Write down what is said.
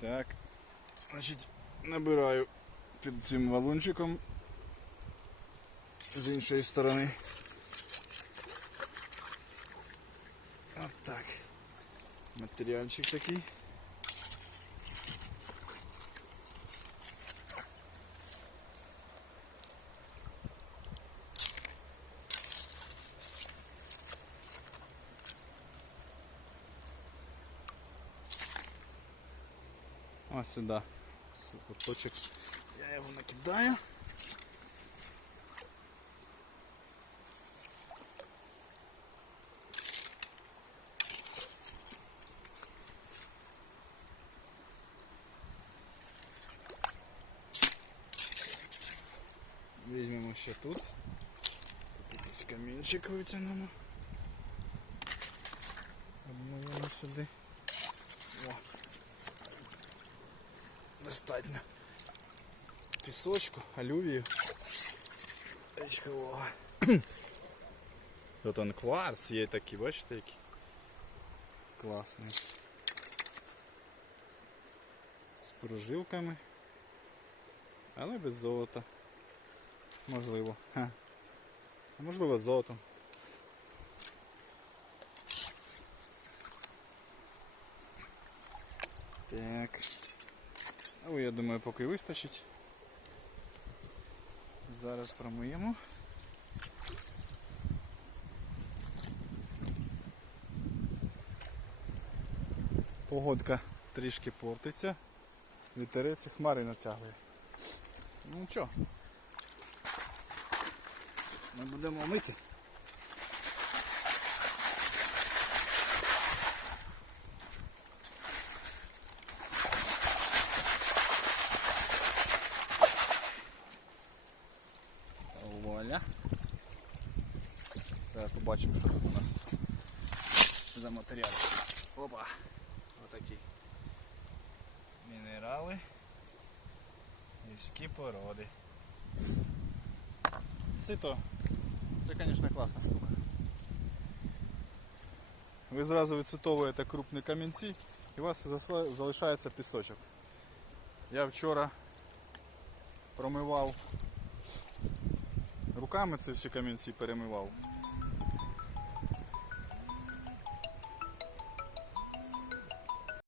Так. Значить, набираю під цим валунчиком з іншої сторони. От так. Матеріальчик такий. Ось сюди. Куточок. Я його накидаю. Візьмемо ще тут. Тут якийсь камінчик витягнемо. Обмовимо сюди. Достатньо. Пісочку, алювію. Річкового. Тут он кварц є такий, бачите який? Класний. З прожилками. Але без золота. Можливо. Ха. Можливо з золотом. Так. Ну, я думаю, поки вистачить. Зараз промиємо. Погодка трішки портиться. Вітерець і хмари натягує. Ну нічого. Ми будемо мити. Вуаля. Зараз побачимо, що тут у нас за матеріал. Опа! Отакі. Мінерали. Гірські породи. Сито. Це, звісно, класна штука. Ви зразу відситовуєте крупні камінці і у вас залишається пісочок. Я вчора промивав руками це всі камінці перемивав.